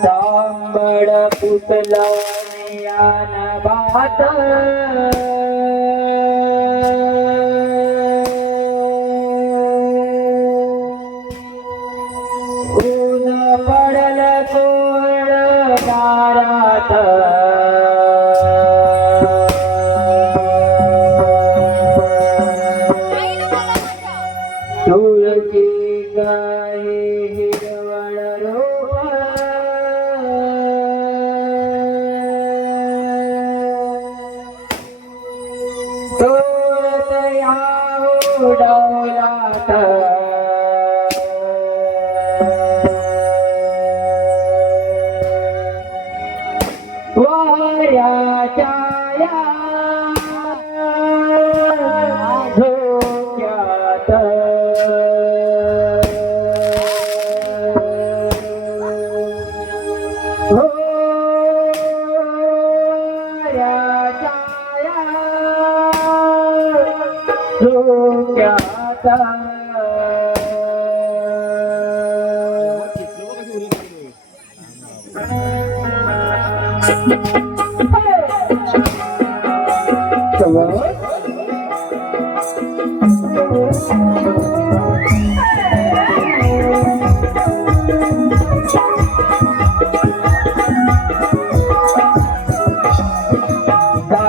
सांबळ पुतला ज्ञान बात ऊन पडल कोळ दारात तुळशी गाय हिरवळ रोप तोरत यावं डौलात वाऱ्याच्या या झोक्यात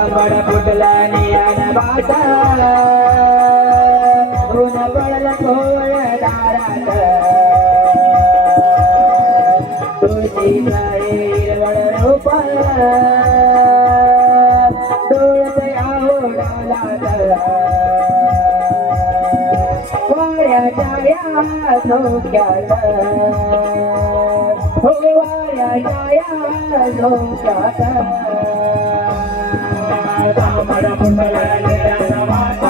सांबळ पुतला ज्ञान बात ऊन पडल कोळ दारात तुळशी हिरवळ रोप तोरत यावं डौलात वाऱ्याच्या या झोक्यात हो वाऱ्याच्या या झोक्यात सांबळ पुतला ज्ञान बात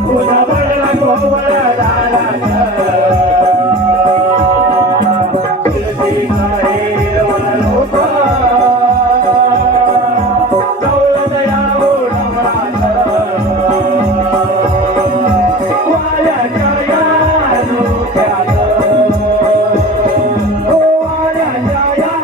ऊन पडल कोळ दारात तुळशी हिरवळ रोप तोरत यावं डौलात वाऱ्याच्या या झोक्यात हो वाऱ्याच्या या झोक्यात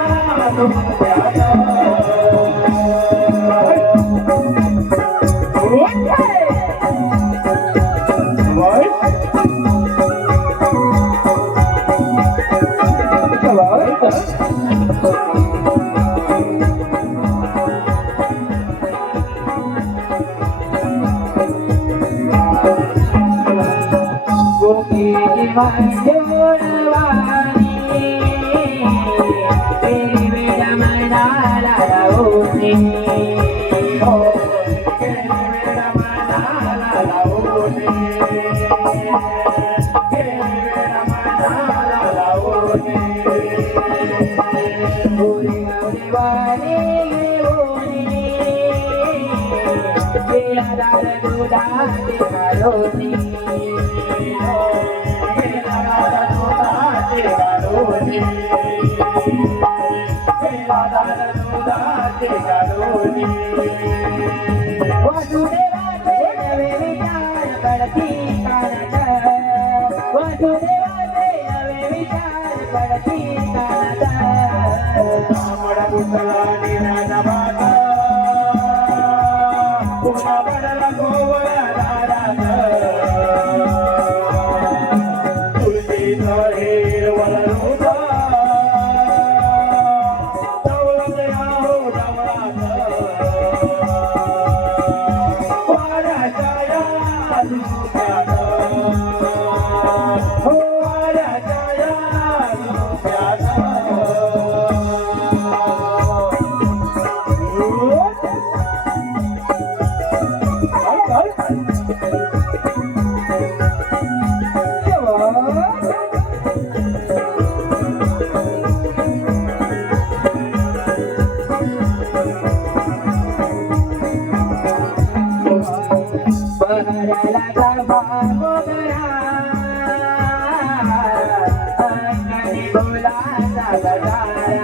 फुलाचा बजारा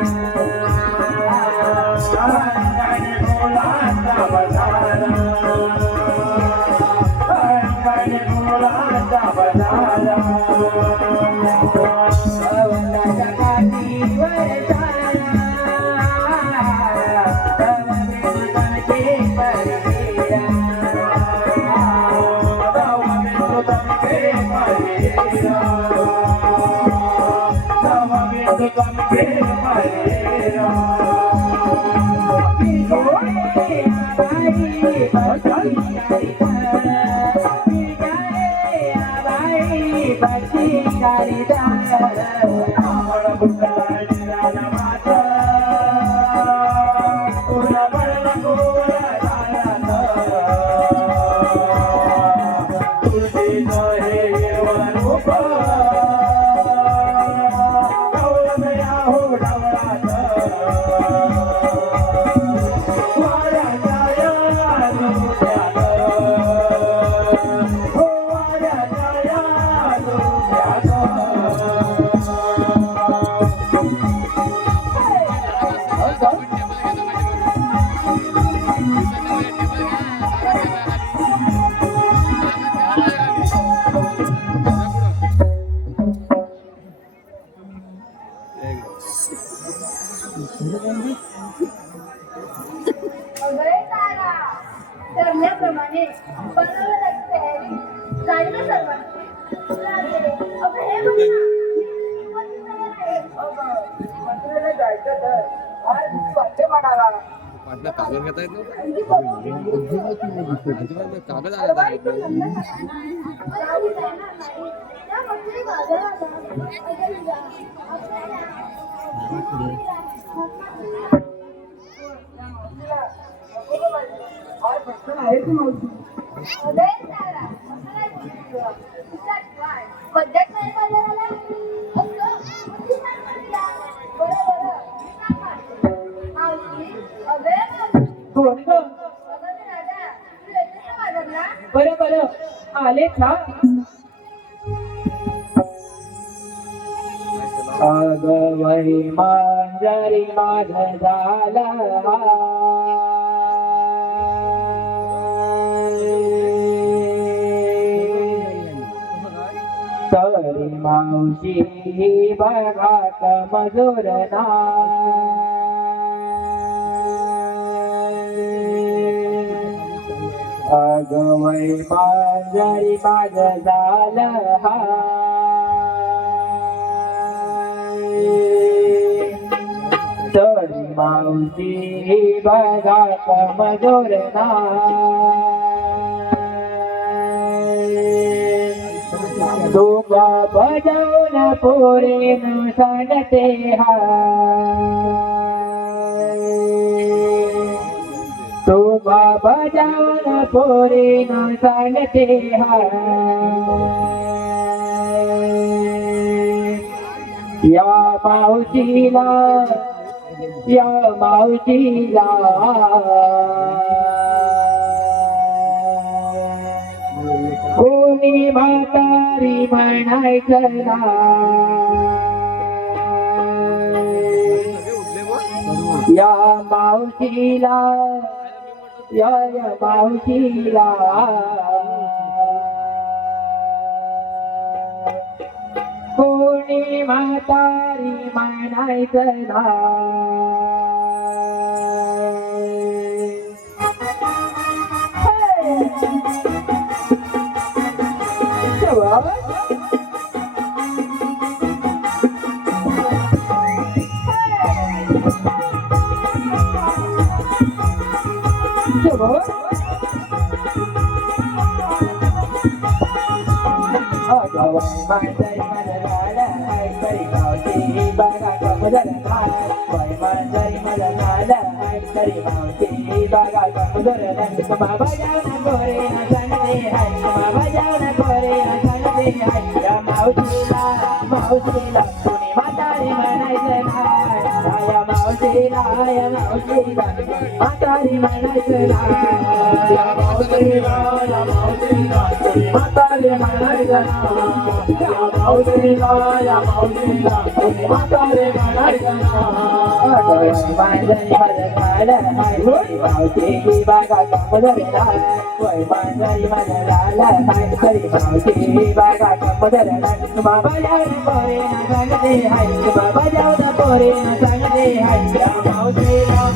अंगणी फुलाचा बजारा अंगणी फुलाचा बजारा पवनाच्या काठीवर चाला तवके परमेरा ठरल्याप्रमाणे बनवलं तयारी झाली ना सर्वांची अगं हे मंदिराला जायचं तर आज पाठ्य म्हणाला पाटला कागद घेता येत नव्हतं कागद आला पद्धत नाही बाजाराला बरं बरं आलेच ना अगं वही मांजरी माझ झाला तरी मावशी बघात मजूर ना अगवै मांजरी माझ झालं तरी मावशी बघात मजूर ना तुका बजावून पोरेन सांगते तुका बजावून पोरेन सांगते या मावशीला कोणी म्हातारी म्हणायचं ना या मावशीला कोणी म्हातारी म्हणायचं ना मावशीला कोणी म्हातारी म्हणायचं नाही मावशीला या मावशीला म्हातारी म्हणायचं नाही या मावशीला या मावशीला कोणी म्हातारे म्हणायचं ना या मावशीला या मावशीला कोणी म्हातारे म्हणायचं ना मांजरी माझं झालं हाय मावशी बागा कमदरला वय मांजरी माझं झालं हाय तरी मावशी बागा कमदरला बाबा जाऊन पोरे ना सांगते हाय बाबा जाऊन पोरे ना सांगते हाय या मावशीला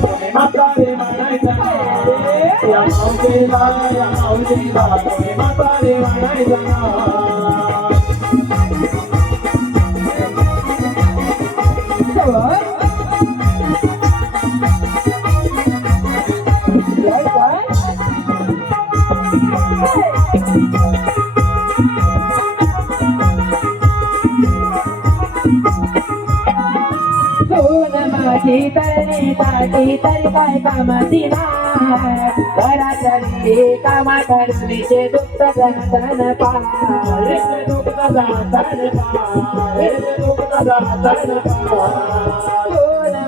कोणी म्हातारे म्हणायचं ना या मावशीला कोणी म्हातारे म्हणायचं ना माझी तरी ताटी तरी काय कामाची नाही घरातली कामा करण्याचे दुःख जनतन पाय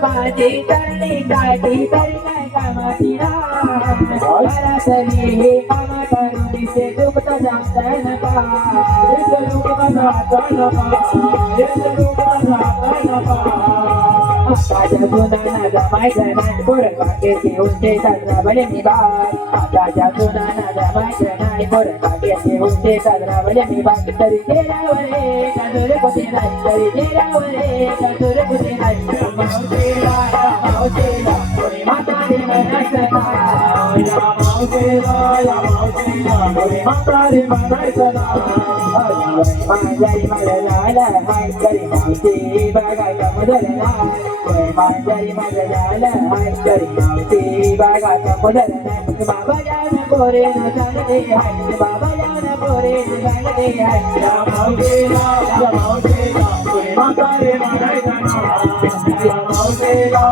माझी तरी ताटी तरी काय कामाची नाही घरातली कामा करण्याचे दुःख जनतन आताच्या सुनाना जमायचं नाही पोरं काकेचे उंचे साजरा भले मी बाय आताच्या सुनाना जमायचं नाही पोरं काकेचे उंचे साजरा भले मी बाय तरी चेहऱ्यावरे काजूर कुठे नाही तरी चेहऱ्यावरे काजूर कुठे नाही मावशीला कोणी म्हातारे म्हणायचं ना या मावशीला कोणी म्हातारे म्हणायचं ना मांजरी माझं झालं हाय तरी मावशी बागा कमदरला मांजरी माझं झालं हाय तरी मावशी बागा कमदरला बाबा जाऊन पोरे न सांगते हाय बाबा जाऊन पोरे न सांगते हाय या मावशीला कोणी म्हातारे म्हणायचं ना या मावशीला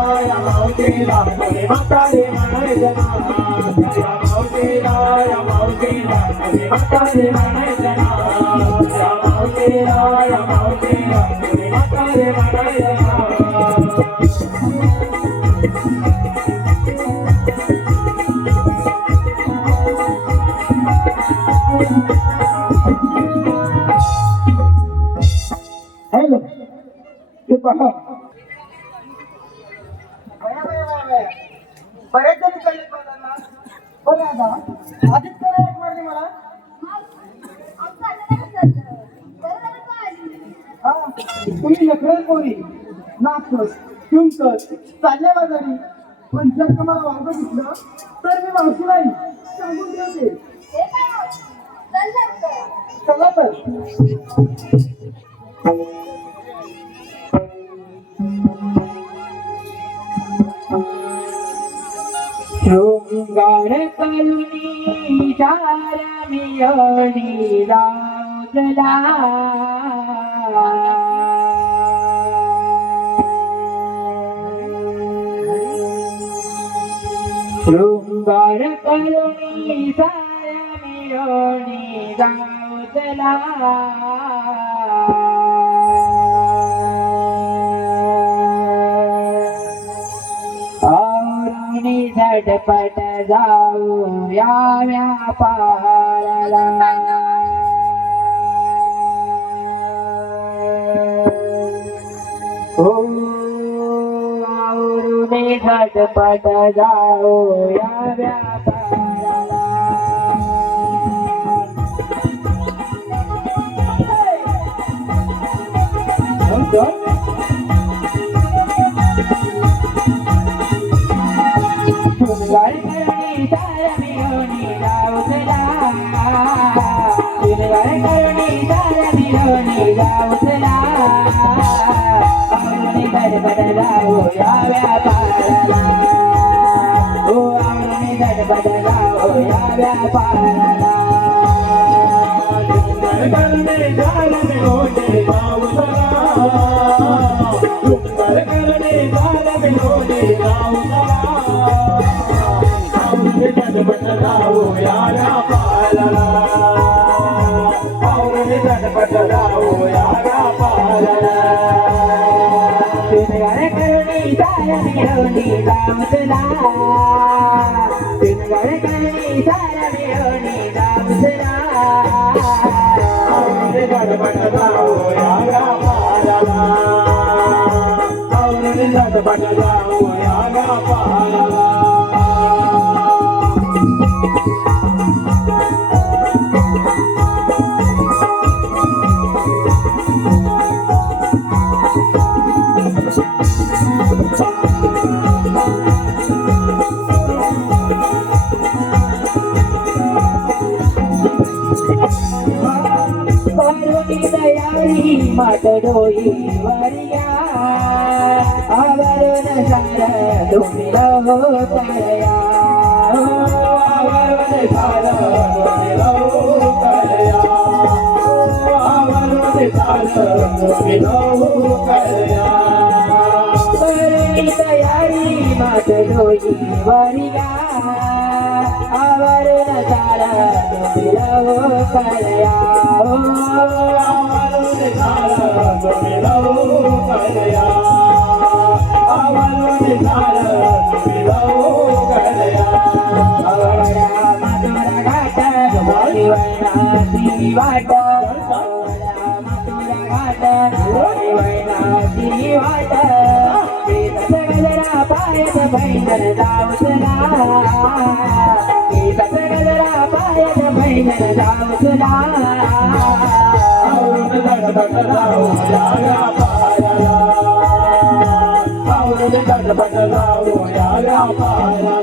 कोणी म्हातारे म्हणायचं ना या मावशीला कोणी म्हातारे म्हणायचं ना या मावशीला कोणी म्हातारे म्हणायचं ना हॅलो ते पहा बरेच जण चालले बघायला बघा आता आधीच करा एक मारली मला हा तुम्ही नखरे पोरी नाचत तुमचंच चालल्या बाजारी पण जर का मला वागं दिसलं तर मी मावशी नाही सांगून ठेवते चला तर शृंगार करुणी चार मिळवणी राऊतला शृंगार करुणी चार मिळवणी राऊतला झटपट जाऊ या व्यापाराला हो आवरुने झटपट जाऊ या व्यापाराला शृंगार करुणी तार मिळवणी राऊतला शृंगार करुणी तार मिळवणी राऊतला आवरुणी झटपट जाऊ या व्यापाराला हो आवरुणी झटपट जाऊ या व्यापाराला पिनगळ करुणी सार मिळवणी गावसला पिनगळ करुणी सार मिळवणी गावसला औरणे झटपट जाऊया गावाला औरणे झटपट जाऊया गावाला पार्वती दयाळी मात डोई वरिया आवरण सार तुम्ही करया आवरणे सार तुम्ही लवकरया आवरणे सार तुम्ही लवकरया पार्वती दयाळी मात डोई वरिया आवरण सार तुम्ही करया आवरणे सार तुम्ही लवकरया आवरणे सार तुम्ही लवकरया आवडा मातुरा घाट गोरी वैनाची वाट आवडा मातुरा घाट गोरी वैनाची वाट केसात गजरा पायात पैंजण जाऊसला केसात गजरा पायात पैंजण जाऊसला औरणे झटपट जाऊया गावाला औरणे झटपट जाऊया गावाला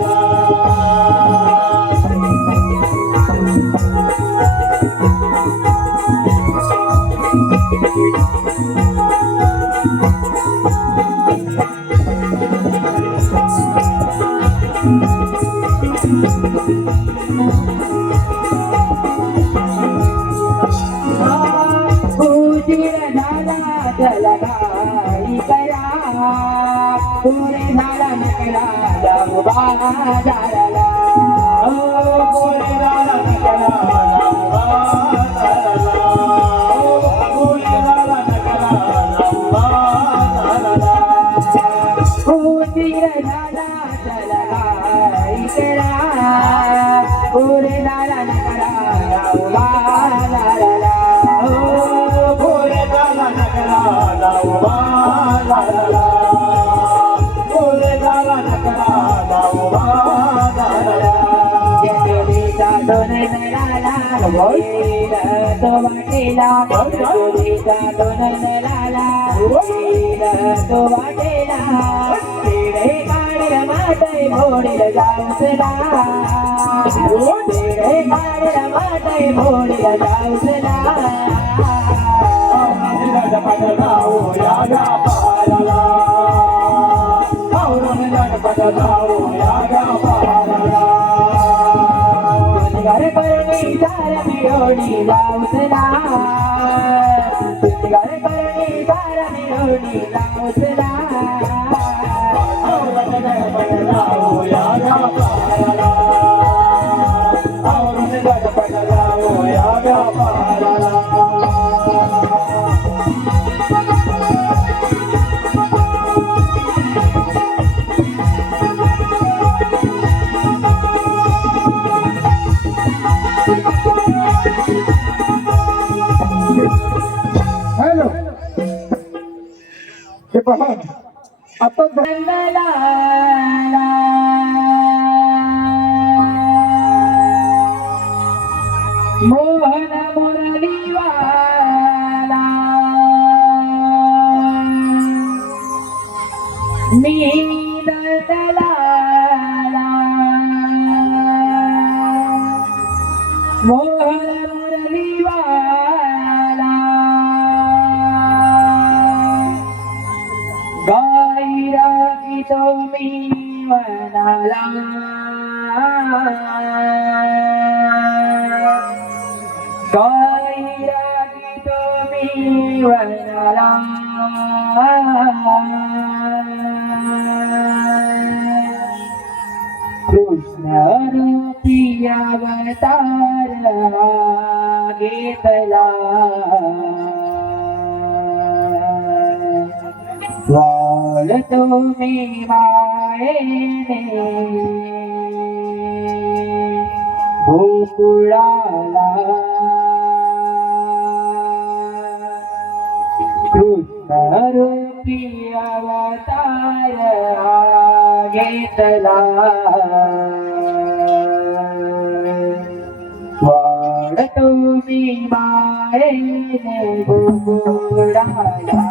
उजीर झाला जलगाई करा पुरे झाला नकला जाऊ बाजारला उजीर झाला जलगाई करा पुरे झाला नकला जाऊ बाजारला दोन नळाला तो वाटेला दोन नळाला तो वाटेला तिडे काढील मातय भोडील जाऊसला तिडे काढील मातय भोडील जाऊसला झटपट जाऊया गावाला औरणे झटपट जाऊया गावाला घर करणी सार मिळवणी जाऊसला घर करणी सार मिळवणी जाऊसला औरणे झटपट जाऊया गावाला औरणे झटपट जाऊया गावाला हॅलो हे पहा आता मोहन मुरलीवाला मी दलाला मोहन मुरलीवाला गायरा की तो मी वनाला गायरा की तो मी वनाला कृष्ण रूपी अवतार घेतला तुम्ही मायेने गोकुळाला कृष्णरूपी अवतार घेतला वाढ तुम्ही मायेने गोकुळाला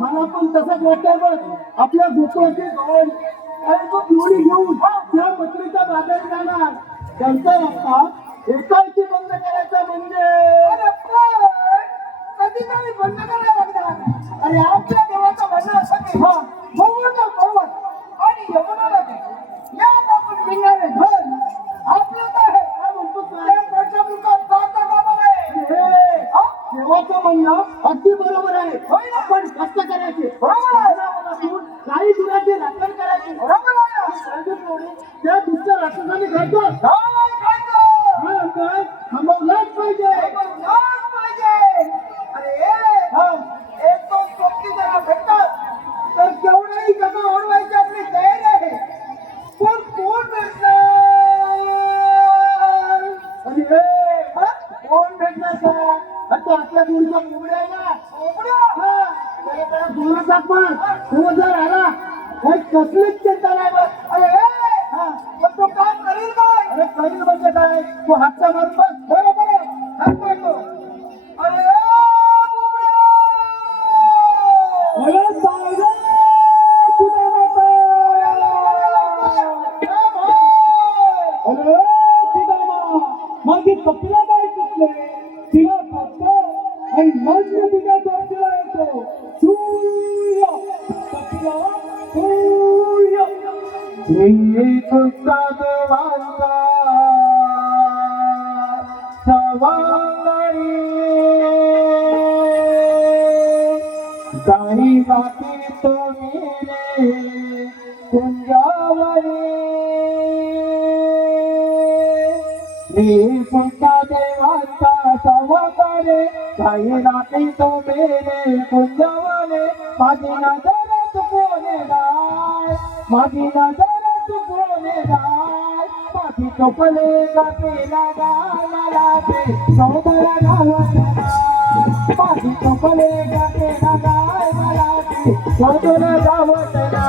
मला पण तसंच वाटतंय बघ. आपल्या गोकुळाचे गवळ आणि तो पिवळी घेऊन त्या मत्रीच्या बाजारी जाणार. त्यांचा रस्ता एकाएकी बंद करायचा म्हणजे कधीतरी बंद करायला लागणार. आणि आपल्या देवाचं म्हणणं असं की भगवंत पर्वत आणि यमुना नदी या आपण मिळणारे धन आपलं तर आहे. काय म्हणतो त्या पंचभूतात जाता कामा नये. देवाचं म्हणणं अगदी बरोबर आहे. आपण कष्ट करायचे बरोबर आहे. काही गुणाची राखण करायची बरोबर आहे. त्या दुसऱ्या राक्षसाने घडतो काय थांबवलाच पाहिजे. अरे एक दोन सोबती जरा भेटतात तर केवढाही जगा ओढवायची आपली तयारी आहे. पण कोण भेटणार? अरे कोण भेटणार का? आता आपल्या मुलीचा कोंबड्या आहे ना त्याला जोरात पण तो जर आला काही कसलीच चिंता नाही बघ. अरे पण तो काम करेल काय? अरे करेल म्हणजे काय? तो हातचा मारून बघ बरोबर हात मारतो. अरे माझी कपिला काय शिकले तिला फक्त आणि मग तिच्या चर्चेला येतो सूर्य कपिला सूर्य देवांचा सवंगडी काही बाकी तो मेरे कुंजावरी पुष्पा देवांचा सवंगडी काही बाकी तो मेरे कुंजावरी माझी नजर चुकवणे नाही माझी नजर चुकवणे नाही माझी चोपले कापेला गावाला ते सौदरा गावाला माझी चोपले कापेला गावाला ते सौदरा गावाला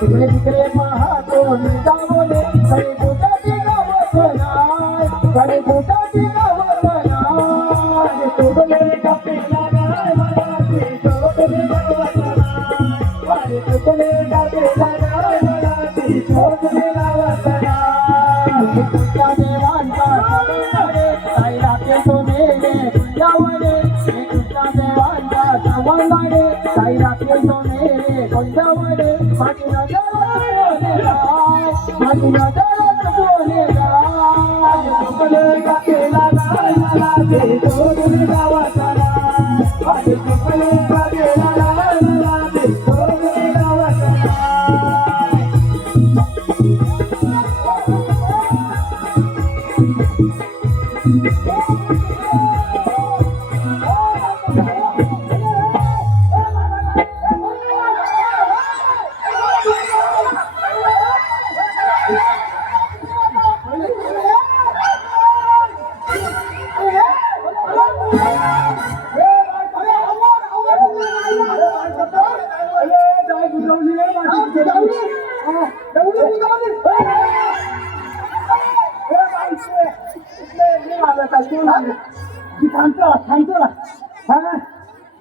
तिकडे तिकडे पाहतो निजामोने काही पोटाची गावत नाही काही पोटाची गावत नाही तोडले कापेला गाय मला ते तोडले गावत नाही तोडले कापेला गाय मला ते तोडले गावत नाही तुझ्या देवांचा सवंगडे काही राखे तो मेले यावले तुझ्या देवांचा सवंगडे काही राखे तो मेले कोणत्यावले माझी नजर माझी नजर बोले चुकले काकेला गाय मला ते तोडले गावाचा माझे चुकले काकेला गाय मला ते तोडले गावाचा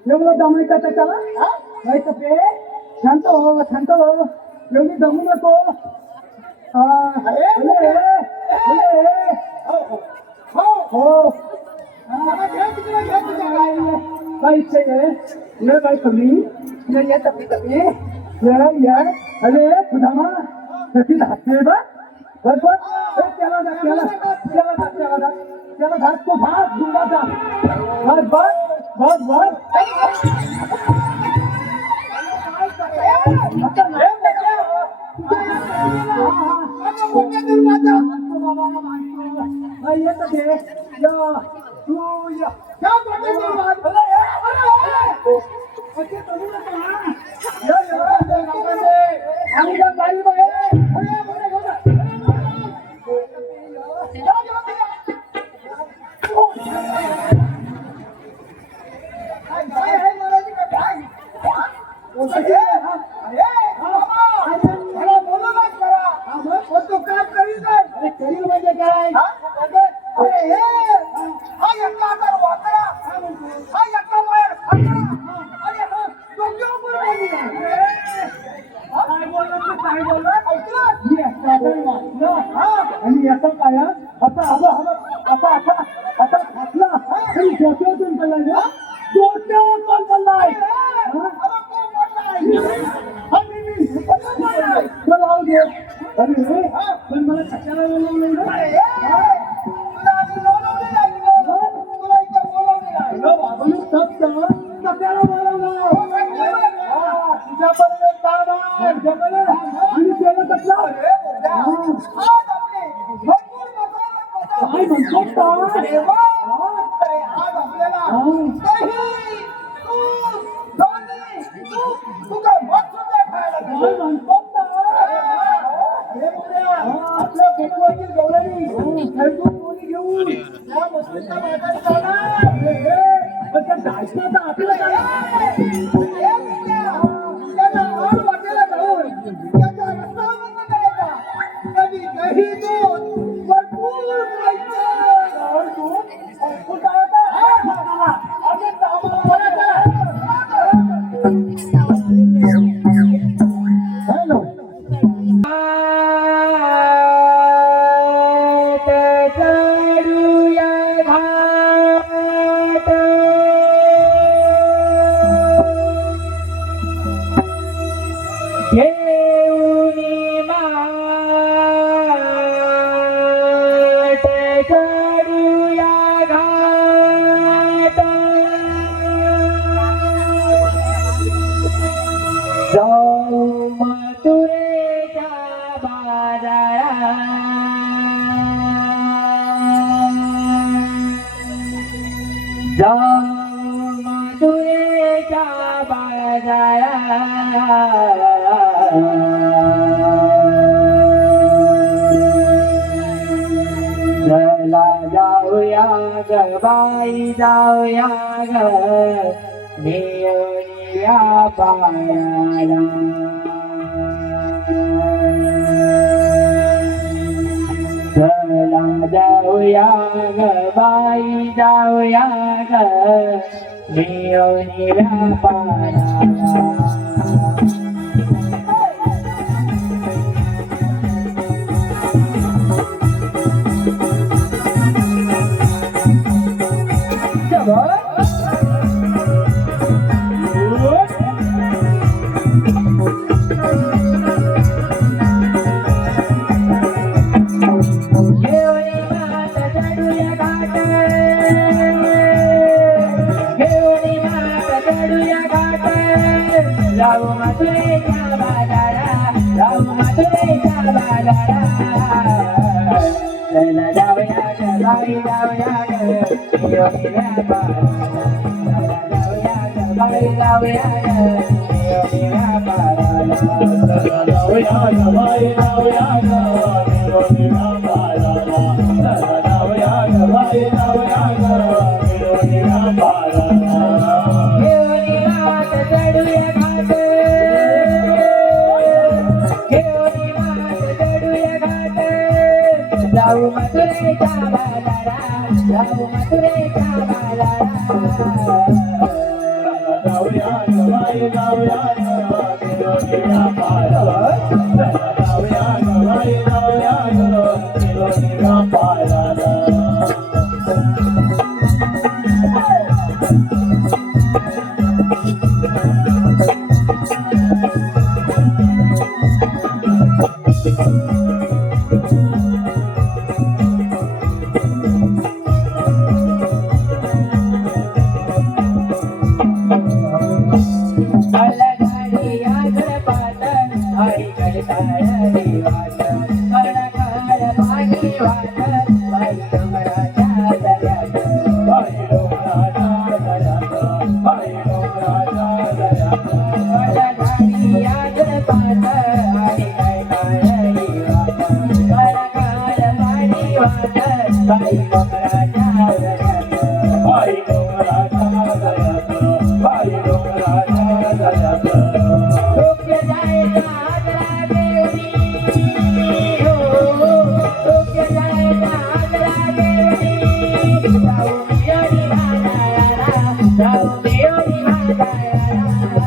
एवढं दमणी का त्याला नाही तर ते शांत हो एवढी दमू नको बाई कमी अरे खुदामा कधी हातले बस त्याला घात तो भात गुंडाचा बस आणि याचा काय आता आता घातला आणि डोक्यातून पडला डोक्यावर पण पडलाय दे. अरे हा, पण मला कशाला बोलवलं नाही रे? तुला आम्ही बोलवलं नाही गं. तुला इथं बोलवलं नाही. म्हणून फक्त कशाला बोलवलं? हा, तुझ्यापर्यंत एक काम आहे. तुझ्याकडे आणि त्याला कसलं? आज आपले भरपूर मसाला काय म्हणतो का? अरे वा! अरे आज आपल्याला दही, दूध, लोणी, तूप, तू काय मस्त सुद्धा खायला काय मिळेल. म्हणतो का? अरे वा! हे बघूया. आपल्या पेटवातील गौरवी खरबूज पोळी घेऊन या मस्तीच्या मैदानात जाणार. पण त्या डायसला आपल्याला काय? हे बघूया. त्याच्या आड वाटेला जाऊन त्याचा रस्ता बंद करायचा. कधी दही, दूध भरपूर खायचं. और तू कुठं आहे आता? चला, अरे आम्हाला हॅलो. जाऊ मथुरेच्या बाजारात, जाऊ मथुरेच्या बाजारात, चला जाऊया ग बाई जाऊया ग निया पायाला, चला जाऊया ग बाई जाऊया ग निया पायाला. जाऊ मथुरेच्या बाजारात, जाऊ मथुरेच्या बाजारात, चला जाऊया ग बाई जाऊया ग निया पायाला, चला जाऊया ग बाई जाऊया ग निया पायाला. जाऊया ग बाई जाऊया ग निरोधीला पायाला. चला जाऊया ग बाई जाऊया ग निरोधीला पायाला. घेऊनी मात चढूया घाट, घेऊनी मात चढूया घाट, जाऊ मथुरेच्या बाजारात, जाऊ मथुरेच्या बाजारात. जाऊया ग बाई जाऊया ग निरोधीला पायाला. चला जाऊया ग बाई जाऊया ग निरोधीला पायाला. अलगाडी आगरपाट, हरिकळताळी वाट, अडखाळ पाणी वाट, बाई डोंगराच्या दऱ्यात, बाई डोंगराच्या दऱ्यात, बाई डोंगराच्या दऱ्यात. अलगाडी आगरपाट, हरिकळताळी वाट, अडखाळ पाणी वाट, बाई डोंगराच्या दऱ्यात. बाई डोंगराच्या दऱ्यात, बाई डोंगराच्या दऱ्यात. डोक्य जायचा आदरा देवनी, हो, डोक्य जायचा आदरा देवनी, जाऊ मिळवणी बाजाराला, जाऊ मिळवणी बाजाराला.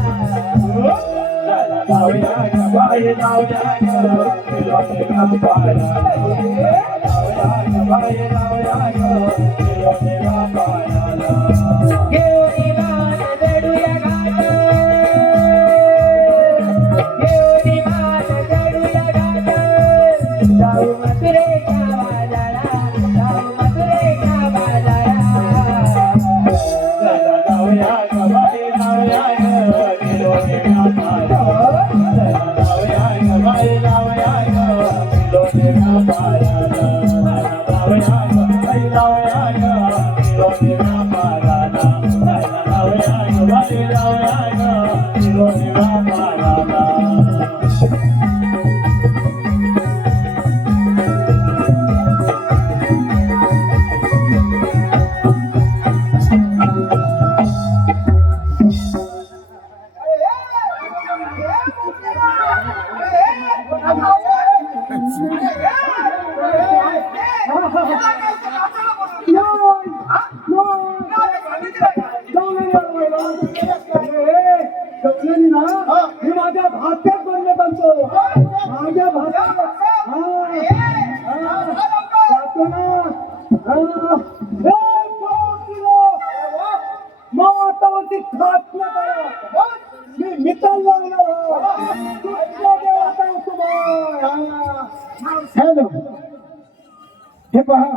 चला जाऊया ग बाई जाऊया ग निरोधीला पायाला. जाऊया ग बाई जाऊया ग निरोधीला पायाला. घेऊनी मान चढूया घाट, घेऊनी मान चढूया घाट, हे माझ्या भात्यात बनले बनतो माझ्या भात्यात जातो ना मग आता वरती खात न करा मी मिताल हॅलो हे पहा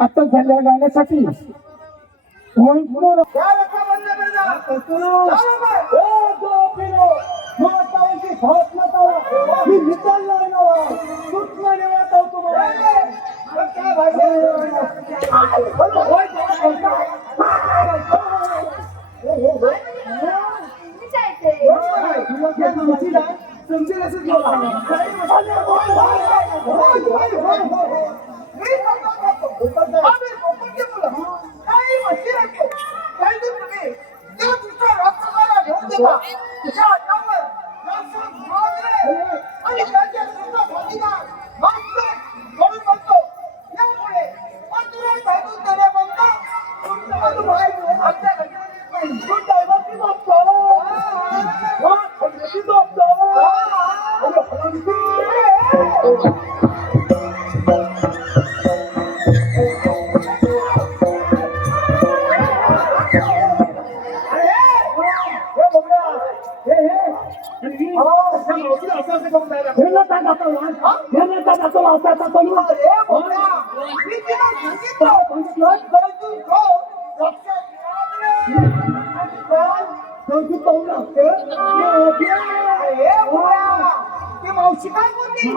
आता झाल्या गाण्यासाठी मी मिताल समजेल असं मावशी काय बोलली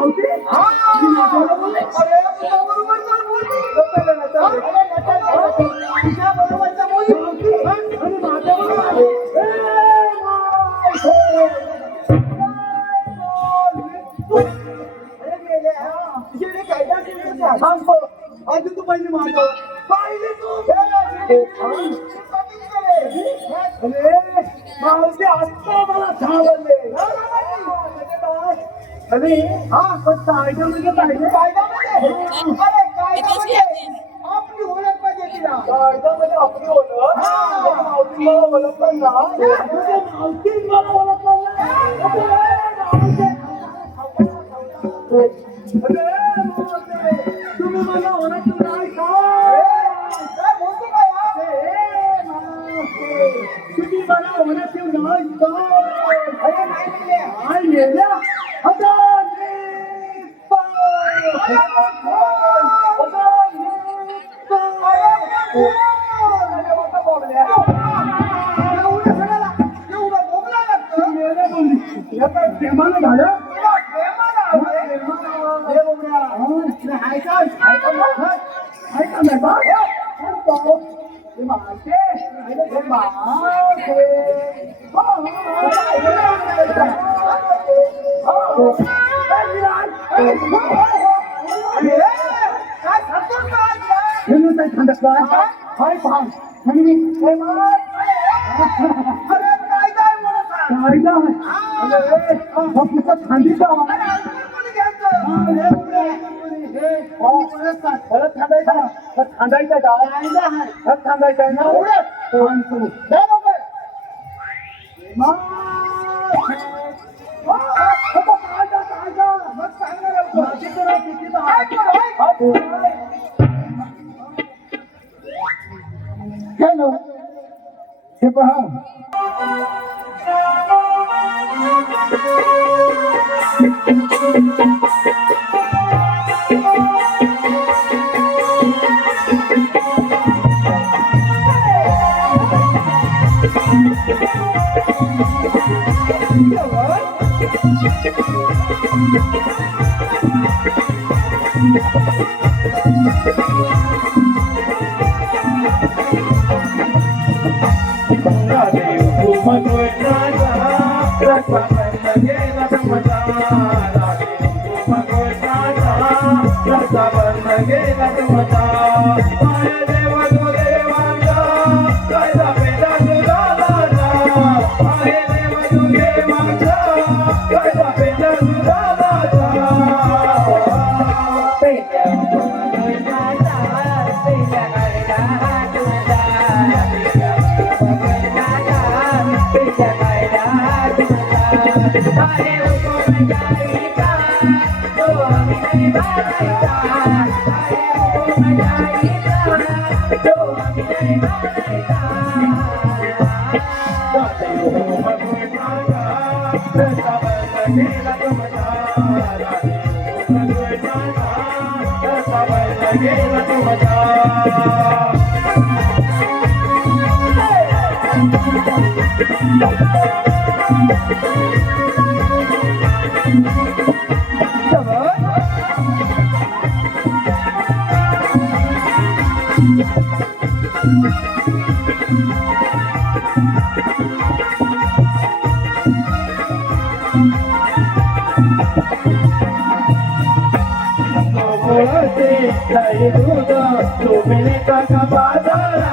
अजून तू पहिले मारतो पाहिजे मावशी आत्ता मला छावले अरे हा पण कायद्यामध्ये पाहिजे कायद्यामध्ये अरे कायद्यामध्ये आपली ओळख पाहिजे तिला कायद्यामध्ये आपली ओळख मावशी मला ओळखलं ना मावशी मला ओळखलं तुम्ही मला ओळखलं नाही का बोलतो तुम्ही मला ओळखलं नाही का अरे नाही गेल्या प्रेमानं झालं हॅलो हे पहा Radhe, Umadoi, Raja, Rakha, Nagena, Samata. आहे देव तो देवाचा कायदा पेटा तुझा माझा आहे देव तो देवाचा कायदा पेटा तुझा माझा दूध तुम्ही का बाजारा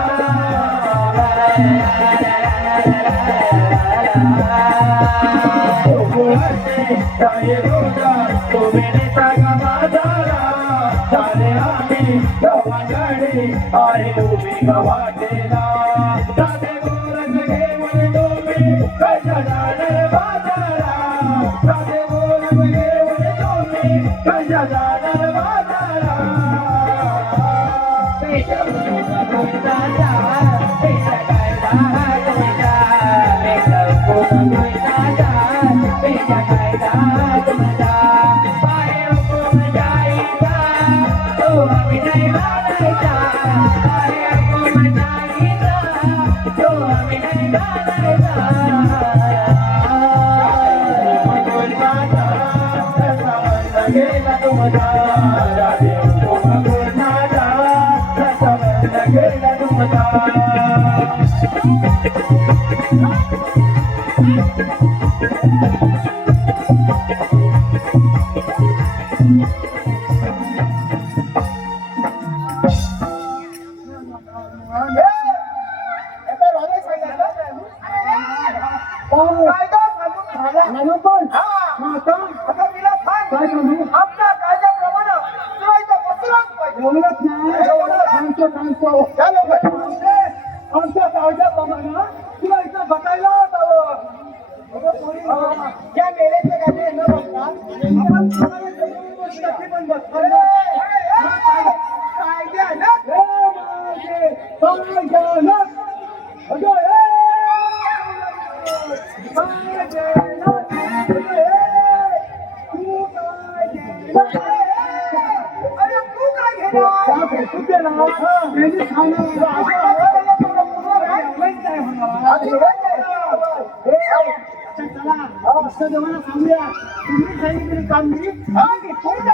तुम्ही का बाजारा झाले आम्ही गवाकडे आहे तुम्ही गवाटेला साधे गोरज घेऊन तुम्ही कशा जाणार बाजारा साधे गोरज घेऊन तुम्ही कशा जाणार बाजारा आपल्या कायद्याप्रमाणे शिवायचं पत्रच पाहिजे आमच्या कायद्याप्रमाणे शिवायचं बघायला ज्या मेलेचे गाणे न बघता आपण पण बघतो अरे तू काय घेणार सांगूया तुम्ही सांगितलेली कामगिरी पूर्ण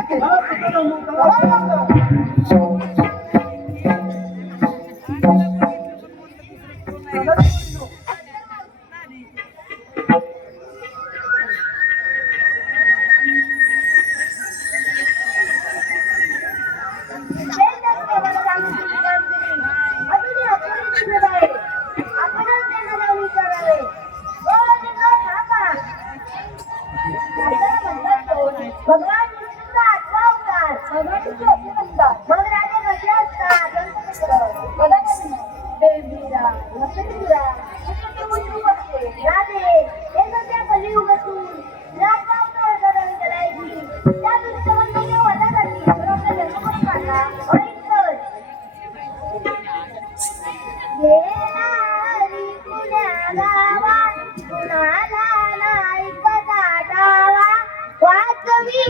भगवान विष्णूचा आठवा अवतार भगवान असतात मग राजे कसे असतात देवीरा लक्ष्मीरा राधे हे सध्या कलियुगातून राजगावकर करून करायची त्या दुष्टवंताने वजा झाली तर आपला जन्म करून काढला ऐकत गेलारी पुण्या गावात कुणाला नाही कदा डावा वाचवी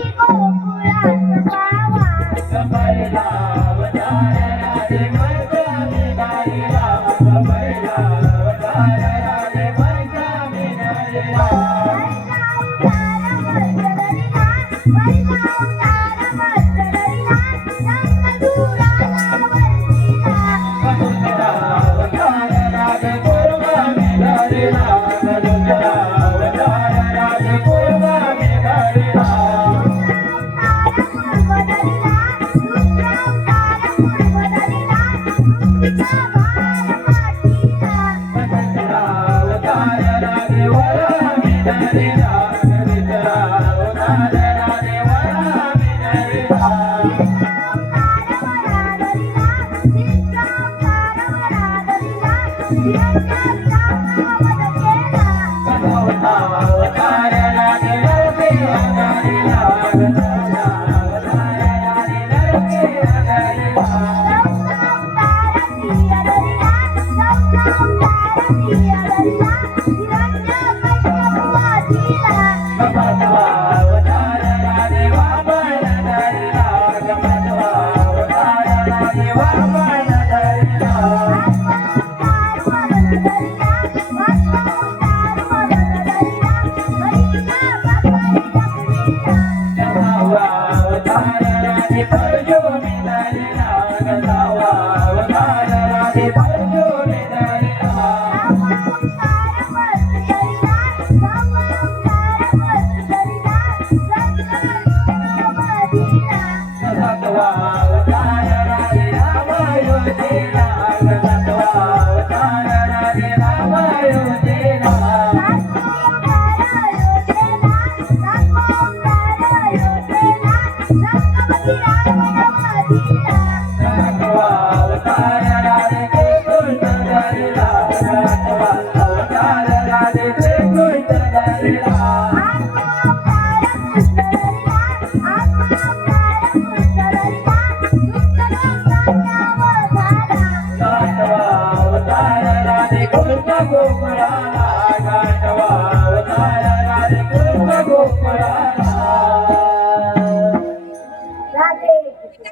राधे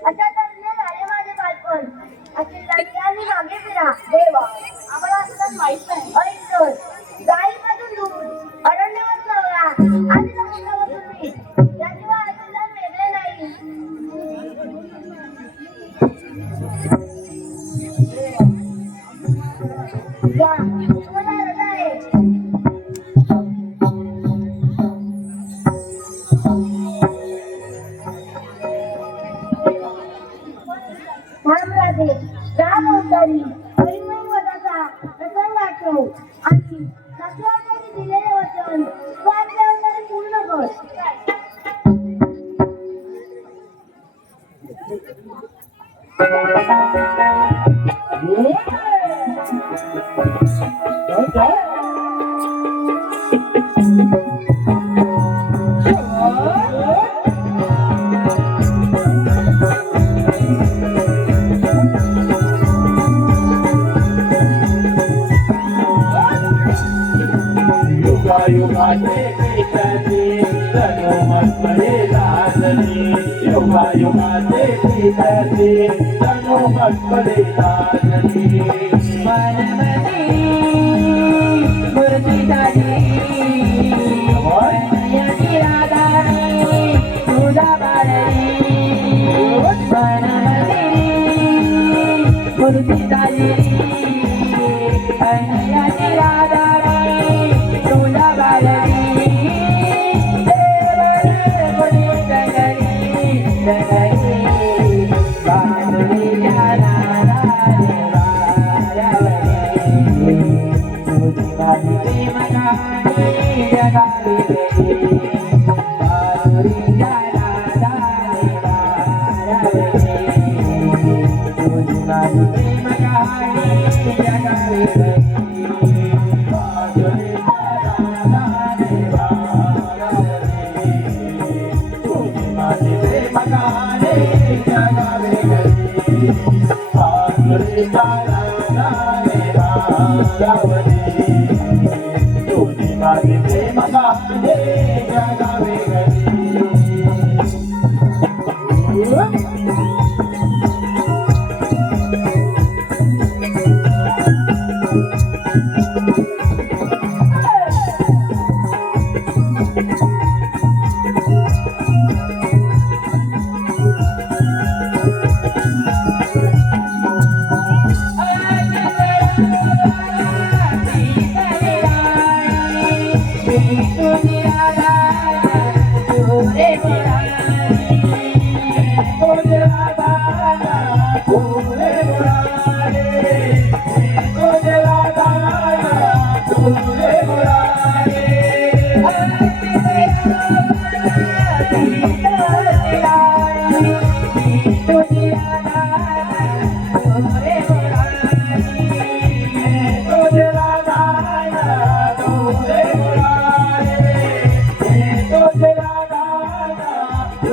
अशा तऱ्हेने झाले माझे बालपण. अशी लागी आणि मागे फिरा देवा आम्हाला असं तर माहित नाही. ऐक तर गाईपासून दूध अरण्यावर चवळा आणि समुद्रापासून मीठ याशिवाय अजून काही वेगळे नाही. या तुम्हाला रजा आहे. थांब राधे राम अवतारी हरिमय वदाचा प्रसंग आठव आणि सत्वाचारी दिलेले वचन तू आपल्या अवतारी पूर्ण कर. युगायुगाचे प्रीतनी तनुमत्पणे लाजनी. युगायुगाचे प्रीतनी तनुमत्पणे लाजनी.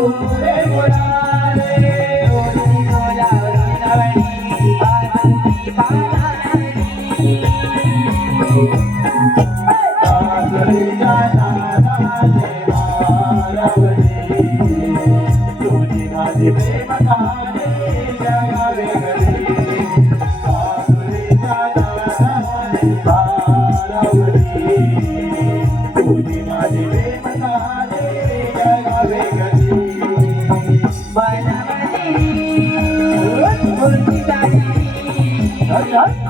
रे मुरारे ओरी बोला वृंदावनी आनंदी पारायणी सासरीच्या नानाने मारवली तुझी माझी प्रेम कहाणी जगावे गली सासरीच्या नानाने मारवली तुझी माझी प्रेम कहाणी जगावे गली बनवली मूर्ती झाली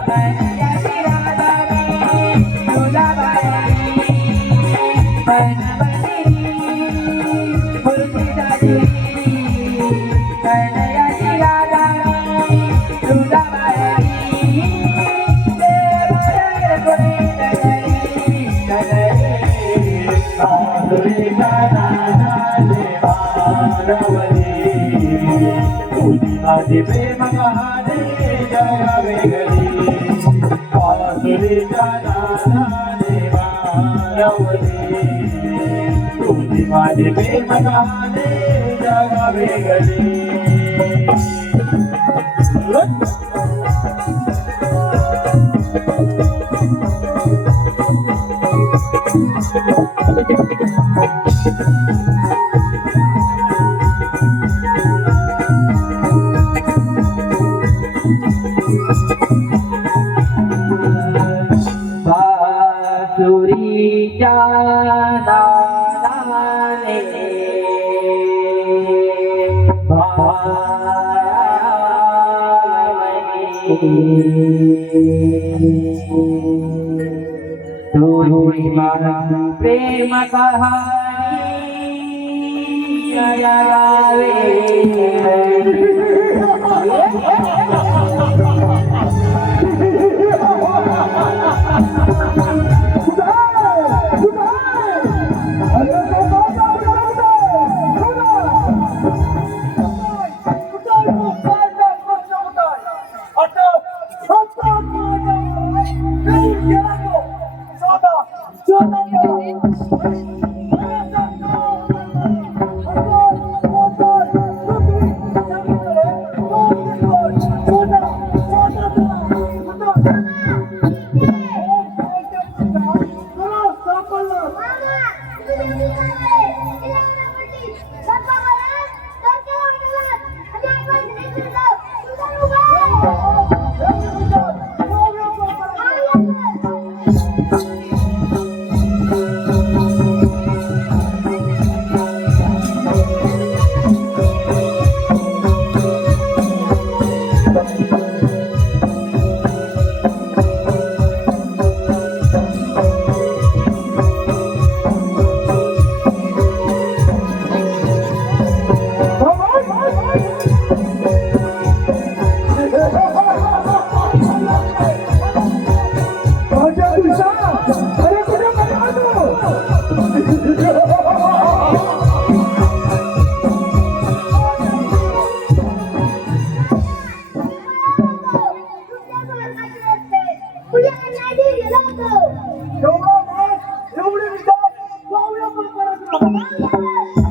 कन्हैयाची राधा तुळजाबाई बनवली मूर्ती झाली कन्हैयाची राधा तुळजाबाई देवाला कोणी नजरी नजरी सासरीच्या नानाने मारवली तुझी माझी प्रेम कहाणी जगावे गली सासरीच्या नानाने मारवली तुझी माझी प्रेम कहाणी जगावे गली बासुरीच्या नादाने तुझी माझा प्रेम कहाणी जगावे एवढा मास एवढे विचार पाहुण्या पण परत